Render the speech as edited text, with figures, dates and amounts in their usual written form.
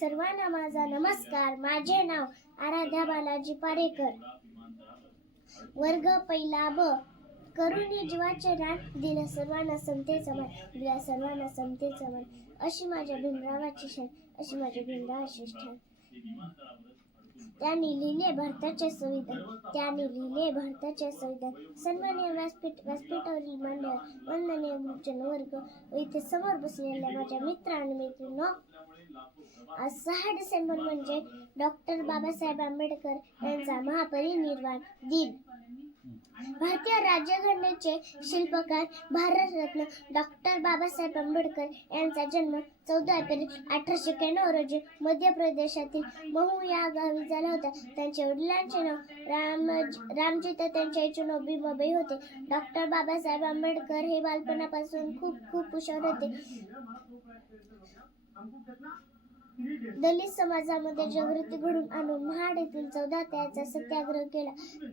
सर्वांना माझा नमस्कार. माझे नाव आराध्या बालाजी पारेकर. वर्ग पहिला ब. करुणी जीवाचे रान, दिला सर्वांना समतेचा मान, दिला सर्वांना समतेचा मान. अशी माझ्या भीमरावाची शान, अशी माझ्या भीमरावाची शान. त्यांनी लिहिले भारताचे संविधान, त्यांनी लिहिले भारताचे संविधान. सन्माननीय व्यासपीठावरील मान्यवर, वंदनीय गुरुजन वर्ग व इथे समोर बसलेल्या माझ्या मित्र आणि मैत्रिणींनो, आज 6 डिसेंबर म्हणजे डॉक्टर बाबासाहेब आंबेडकर यांचा महापरिनिर्वाण दिन. भारतीय राज्यघटनेचे शिल्पकार भारतरत्न डॉक्टर बाबासाहेब आंबेडकर यांचा जन्म 14 एप्रिल 1891 रोजी मध्य प्रदेशातील महू या गावी झाला होता. त्यांच्या वडिलांचे नाव रामजी तर त्यांच्या आईचे नाव भीमाबाई होते. डॉक्टर बाबासाहेब आंबेडकर हे बालपणापासून खूप हुशार होते. दलित समाजामध्ये जागृती घडवून आणून महाड येथील 14 त्याचा सत्याग्रह केला. तरी